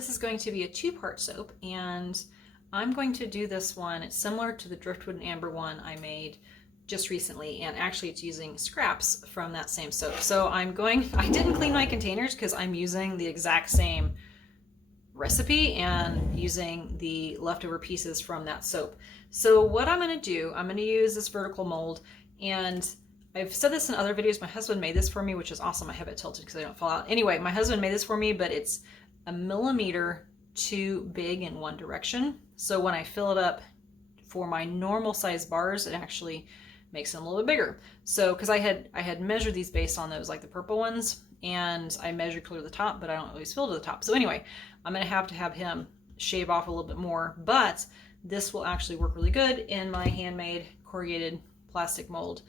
This is going to be a 2-part soap, and I'm going to do this one. It's similar to the Driftwood and Amber one I made just recently, and actually it's using scraps from that same soap. So I didn't clean my containers because I'm using the exact same recipe and using the leftover pieces from that soap. So what I'm going to do, I'm going to use this vertical mold, and I've said this in other videos. My husband made this for me, which is awesome. I have it tilted because I don't fall out. Anyway, my husband made this for me, but it's a millimeter too big in one direction. So when I fill it up for my normal size bars, it actually makes them a little bit bigger. So because I had measured these based on those, like the purple ones, and I measured clear to the top, but I don't always fill to the top. So anyway, I'm going to have him shave off a little bit more, but this will actually work really good in my handmade corrugated plastic mold.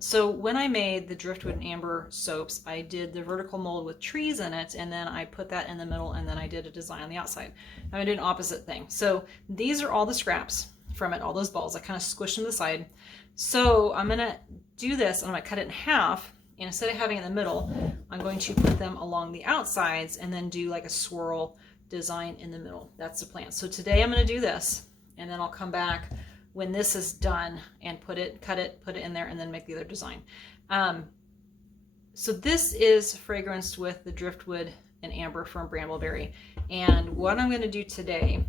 So when I made the Driftwood and Amber soaps, I did the vertical mold with trees in it, and then I put that in the middle, and then I did a design on the outside. I'm going to do an opposite thing. So these are all the scraps from it, all those balls. I kind of squished them to the side. So I'm going to do this, and I'm going to cut it in half, and instead of having it in the middle, I'm going to put them along the outsides and then do like a swirl design in the middle. That's the plan. So today I'm going to do this, and then I'll come back when this is done and cut it, put it in there, and then make the other design. So this is fragranced with the Driftwood and Amber from Brambleberry. And what I'm going to do today,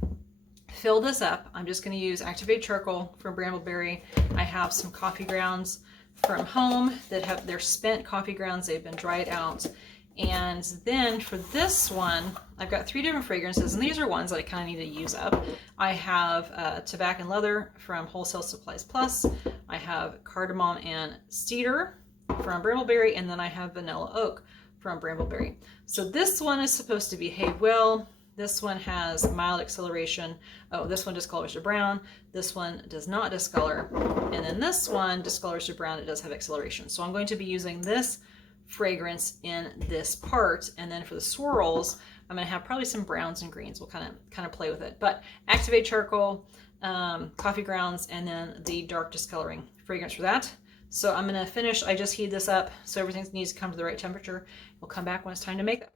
fill this up. I'm just going to use activated charcoal from Brambleberry. I have some coffee grounds from home that have their spent coffee grounds. They've been dried out. And then for this one, I've got 3 different fragrances, and these are ones that I kind of need to use up. I have Tobacco and Leather from Wholesale Supplies Plus. I have Cardamom and Cedar from Brambleberry, and then I have Vanilla Oak from Brambleberry. So this one is supposed to behave well. This one has mild acceleration. Oh, this one discolors to brown. This one does not discolor. And then this one discolors to brown. It does have acceleration. So I'm going to be using this fragrance in this part, and then for the swirls I'm going to have probably some browns and greens. We'll kind of play with it, but activate charcoal, coffee grounds, and then the dark discoloring fragrance for that. So I'm going to finish. I just heat this up so everything needs to come to the right temperature. We'll come back when it's time to make up.